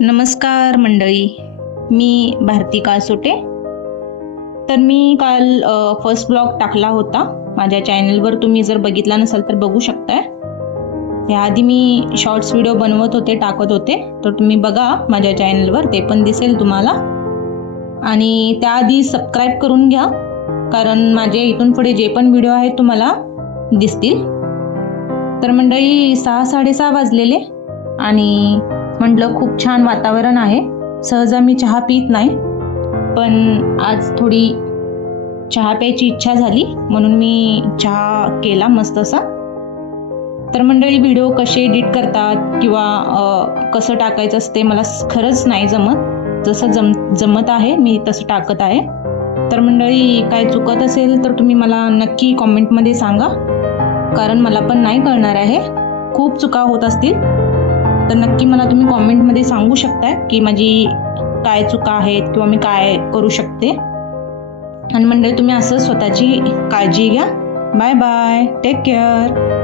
नमस्कार मंडळी, मी भारती काळसोटे. तर मी काल फर्स्ट ब्लॉग टाकला होता माझ्या चॅनलवर. तुम्ही जर बघितला नसाल तर बघू शकताय. याआधी मी शॉर्ट्स व्हिडिओ बनवत होते, टाकत होते, तर तुम्ही बघा माझ्या चॅनलवर, ते पण दिसेल तुम्हाला. आणि त्याआधी सबस्क्राईब करून घ्या, कारण माझे इथून पुढे जे पण व्हिडिओ आहेत तुम्हाला दिसतील. तर मंडळी 6-6:30 वाजलेले आणि म्हटलं खूप छान वातावरण आहे. सहज मी चहा पित नाही, पण आज थोडी चहा प्यायची इच्छा झाली म्हणून मी चहा केला मस्त असा. तर मंडळी, व्हिडिओ कसे एडिट करतात किंवा कसं टाकायचं असते मला खरंच नाही जमत. जसं जमत आहे मी तसं टाकत आहे. तर मंडळी, काय चुकत असेल तर तुम्ही मला नक्की कॉमेंटमध्ये सांगा, कारण मला पण नाही कळणार आहे. खूप चुका होत असतील तर नक्की मला तुम्ही कॉमेंटमध्ये सांगू शकता की माझी काय चुका आहेत किंवा मी काय करू शकते. आणि मंडळी, तुम्ही असं स्वतःची काळजी घ्या. Bye bye, take care.